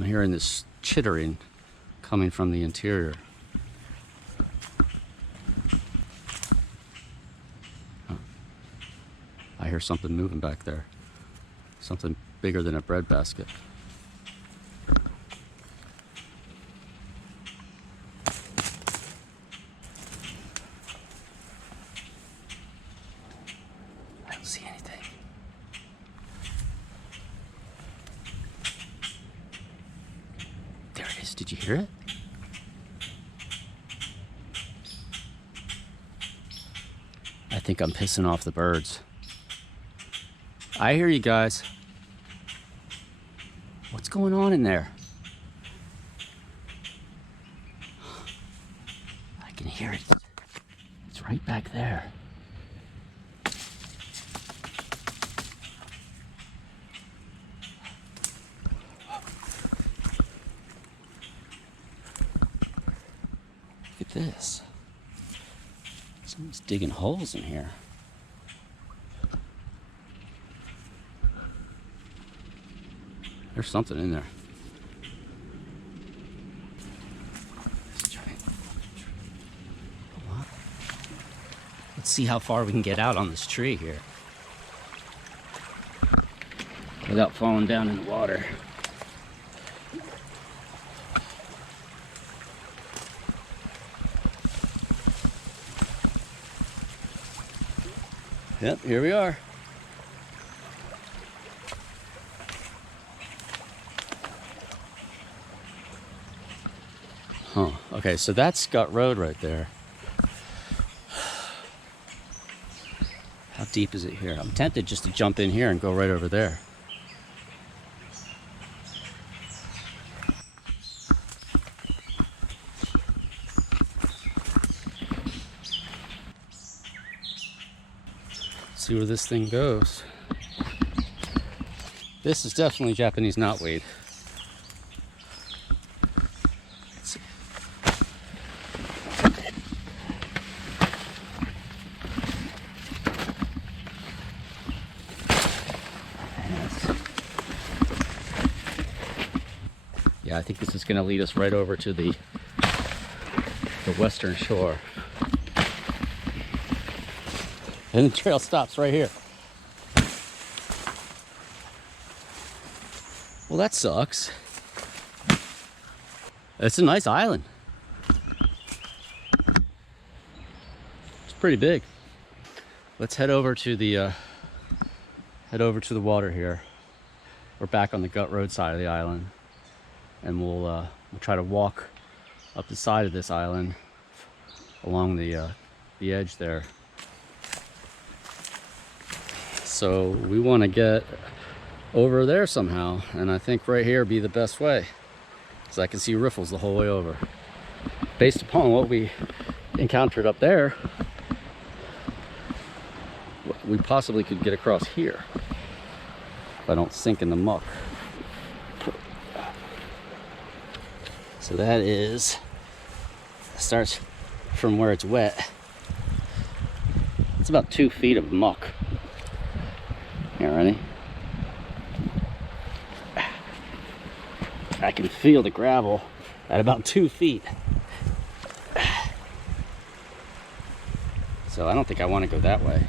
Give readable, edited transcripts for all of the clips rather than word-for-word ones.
I'm hearing this chittering coming from the interior. Oh. I hear something moving back there. Something bigger than a bread basket. I don't see anything. There it is. Did you hear it? I think I'm pissing off the birds. I hear you guys. What's going on in there? I can hear it. It's right back there. Look at this. Someone's digging holes in here. There's something in there. Let's see how far we can get out on this tree here without falling down in the water. Yep, here we are. Huh, okay, so that's Gut Road right there. How deep is it here? I'm tempted just to jump in here and go right over there. See where this thing goes. This is definitely Japanese knotweed. Yeah, I think this is going to lead us right over to the western shore. And the trail stops right here. Well, that sucks. It's a nice island. It's pretty big. Let's head over to the water here. We're back on the Gut Road side of the island, and we'll try to walk up the side of this island along the edge there. So we want to get over there somehow, and I think right here would be the best way, because I can see riffles the whole way over. Based upon what we encountered up there, we possibly could get across here if I don't sink in the muck. So that starts from where it's wet. It's about 2 feet of muck. Here, ready? I can feel the gravel at about 2 feet. So I don't think I want to go that way.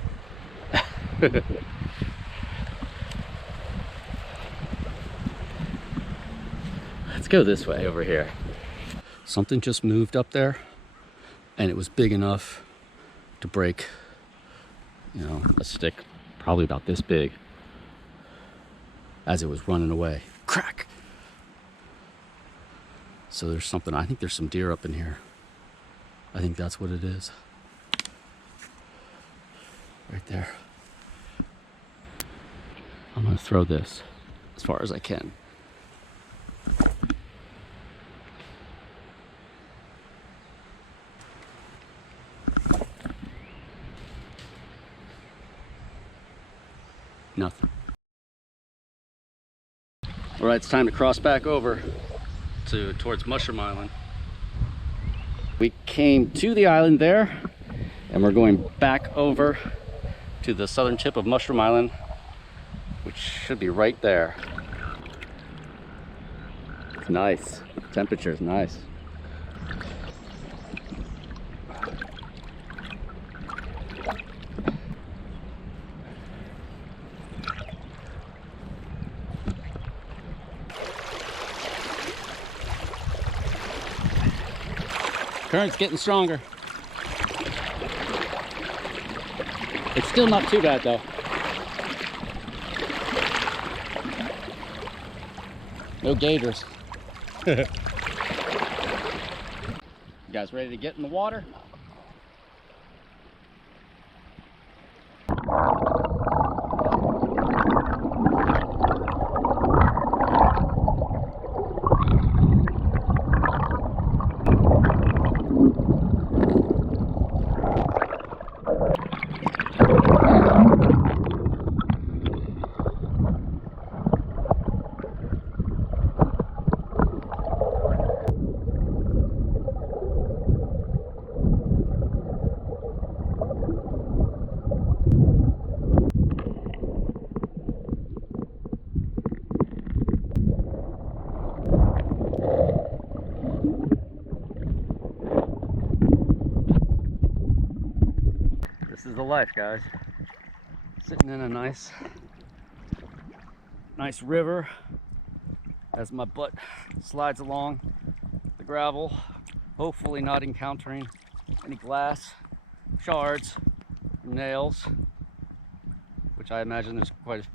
Let's go this way over here. Something just moved up there, and it was big enough to break, you know, a stick probably about this big as it was running away. Crack! So there's something, I think there's some deer up in here. I think that's what it is. Right there. I'm gonna throw this as far as I can. Nothing. All right, it's time to cross back over towards Mushroom Island. We came to the island there, and we're going back over to the southern tip of Mushroom Island, which should be right there. Nice. Temperature's nice. Current's getting stronger. It's still not too bad though. No gators. You guys ready to get in the water? This is the life, guys. Sitting in a nice river as my butt slides along the gravel, hopefully not encountering any glass shards, nails, which I imagine there's quite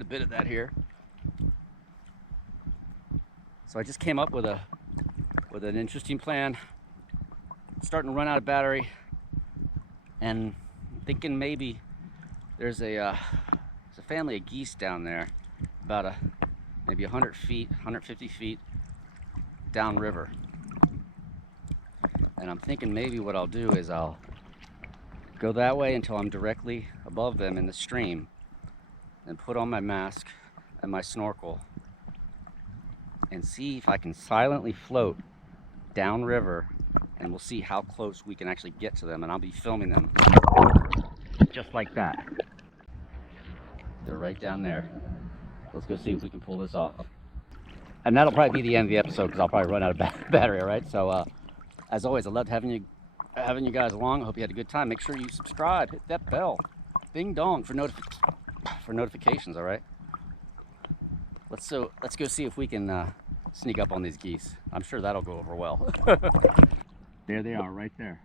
a bit of that here. So I just came up with an interesting plan. Starting to run out of battery, and thinking maybe there's a family of geese down there, about maybe 100 feet, 150 feet downriver. And I'm thinking maybe what I'll do is I'll go that way until I'm directly above them in the stream, and put on my mask and my snorkel and see if I can silently float downriver, and we'll see how close we can actually get to them, and I'll be filming them just like that. They're right down there. Let's go see if we can pull this off. And that'll probably be the end of the episode because I'll probably run out of battery, all right? So as always, I loved having you guys along. I hope you had a good time. Make sure you subscribe, hit that bell, ding dong for notifications, all right? Let's go see if we can sneak up on these geese. I'm sure that'll go over well. There they are, right there.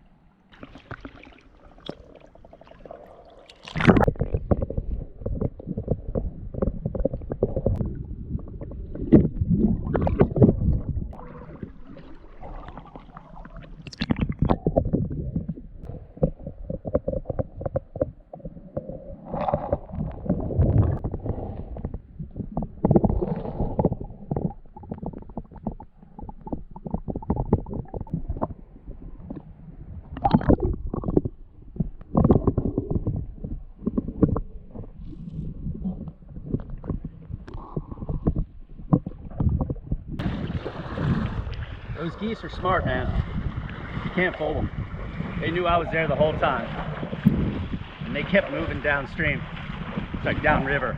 Those geese are smart, man. You can't fool them. They knew I was there the whole time. And they kept moving downstream. It's like downriver.